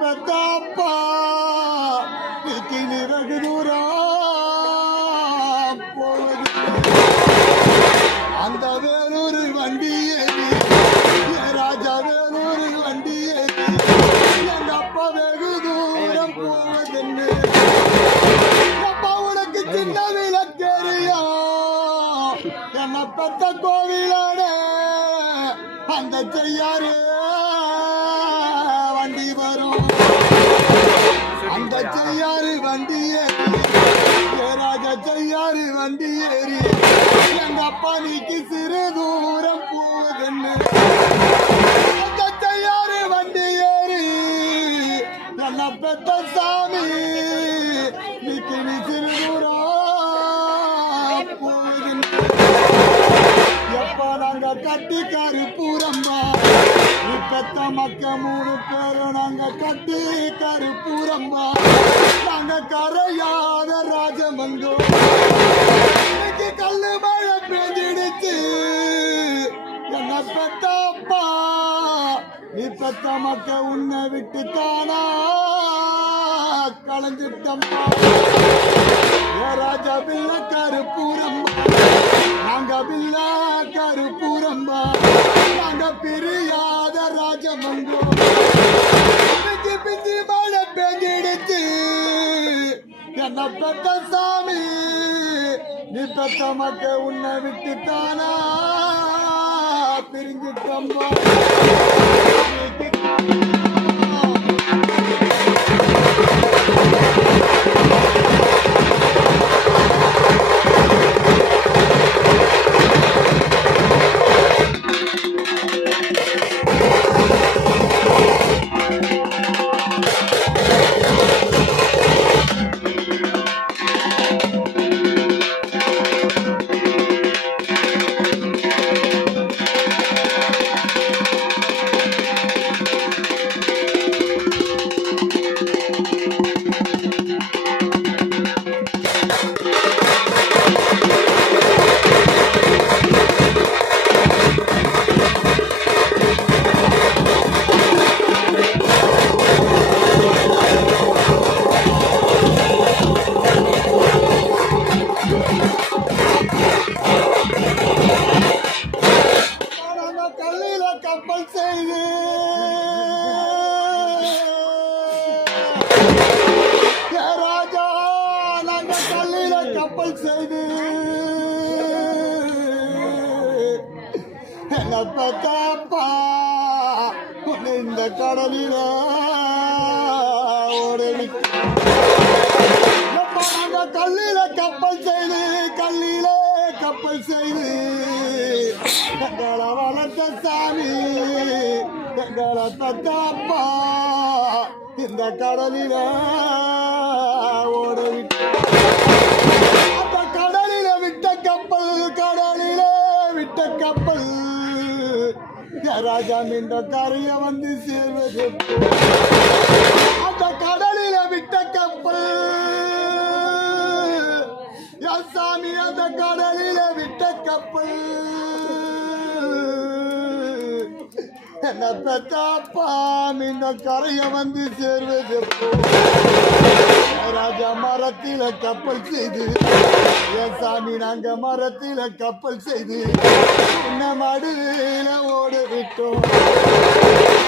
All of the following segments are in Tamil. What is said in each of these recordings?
பெத்தாப்பா நீக்கி நிறகு தூரம் போவது அந்த வேலூர் வண்டியே ராஜா வேலூர் வண்டியே எங்க அப்பா வெகு தூரம் போவதென்னு அப்பா உனக்கு சின்ன விளக்கெரியும் என்ன பெத்த கோவிலான அந்த செய்யாரு வண்டி வரும் அந்த செய்யாரு வண்டி ஏறி ராஜா செய்யாரு வண்டி ஏறி எங்க அப்பா நீக்கு சிறு தூரம் போவதென்னு அந்த செய்யாரு வண்டி ஏறி என்ன பெத்த சாமி நீக்கு நீ சிறு தூரம் போவதென்னு எப்ப நாங்க கட்டி கருப்பூரம்மா நீ பெத்த மக்க 3 பேரும் நாங்க கட்டி கருப்பூரம்மா நாங்க கரையாத ராஜமங்கோ இன்னைக்கு கல்லு மழை பெஞ்சிடுச்சு என்ன பெத்தப்பா நீ பெத்த மக்க உன்னை விட்டு தானா கலந்துட்டம்மா ராஜா பில்ல கருப்பூரம்மா நாங்க பில்லா கருப்பூரம்மா நாங்க பிரியாத ராஜமங்கோ பிஞ்சி பிஞ்சி மழை பெஞ்சிடுச்சு என்ன பெத்த சாமி நீ பெத்த மக்க உன்னை விட்டு தானா பிரிஞ்சிட்டம்மா கப்பல் செய்து ராஜா நாங்க கல்லில கப்பல் செய்து என்ன பெத்தாப்பா இந்த கடலில நாங்க கல்லில கப்பல் செய்து கல்லில கப்பல் செய்து எங்களை வளர்த்த சாமி எங்களை பெத்தப்பா இந்த கடலில ஓடவிட்டு அந்த கடலில விட்ட கப்பல் கடலில விட்ட கப்பல் ராஜா இந்த கரைய வந்து சேர்வது அந்த கடலில விட்ட கப்பல் சாமி அந்த கடலில விட்ட கப்பல் என்ன பெத்தாப்பா இந்த கரைய வந்து சேர்வது ராஜா மரத்தில கப்பல் செய்து என் சாமி நாங்க மரத்தில கப்பல் செய்து இந்த மடுவில ஓட விட்டோம்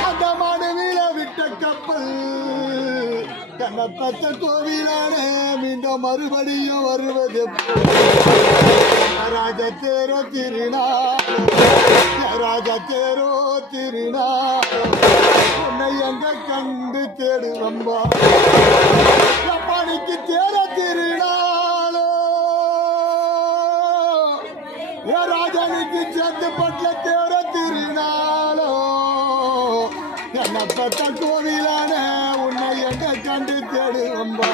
அந்த மடுவில விட்ட கப்பல் என்ன பெத்த கோவிலான இந்த மறுபடியும் வருவது ராஜா தேரோ திருநாள் ராஜா தேரோ திருநாள் உன்னை எங்க கண்டு தேடுவம்பா பணிக்கு தேர திருநாளோ ராஜானிக்கு சேர்த்து பட்ல தேர திருநாளோ என்ன பெத்த கோவிலான உன்னை எங்க கண்டு தேடுவம்பா